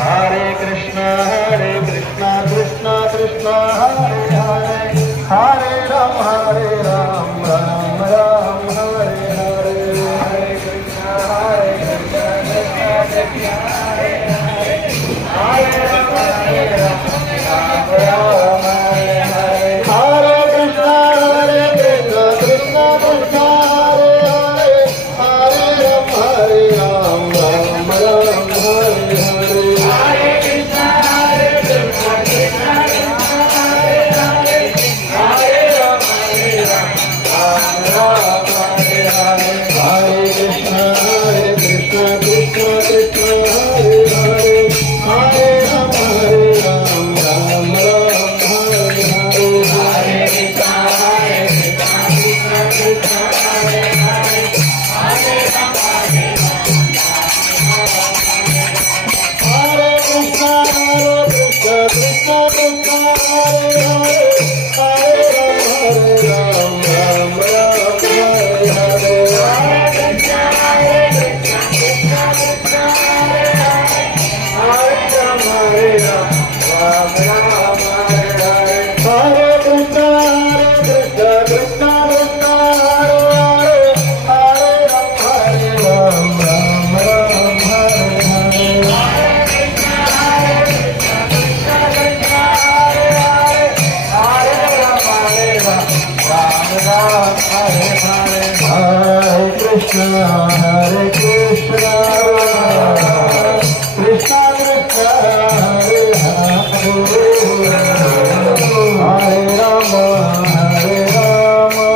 Hare Krishna Krishna Krishna Hare Hare Hare Ram Ram Ram Hare Hare Hare Krishna Krishna Krishna Hare Hare Hare Ram Ram Ram Hare Hare Hare Krishna Krishna Krishna Hare Hare Hare Ram Ram Ram Hare Hare Hare Krishna, Krishna Krishna, Hare Hare, Hare Rama, Hare Rama,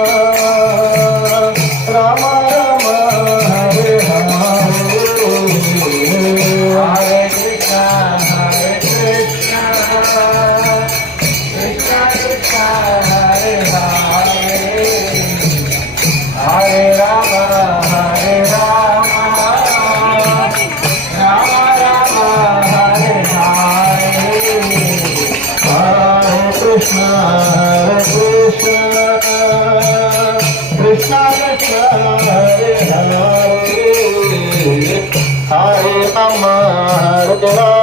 Rama Rama, Hare Hare, Hare Krishna, Krishna Krishna, Hare Hare, Hare Rama. Krishna Krishna Hare Hare Hare Rama Hare Rama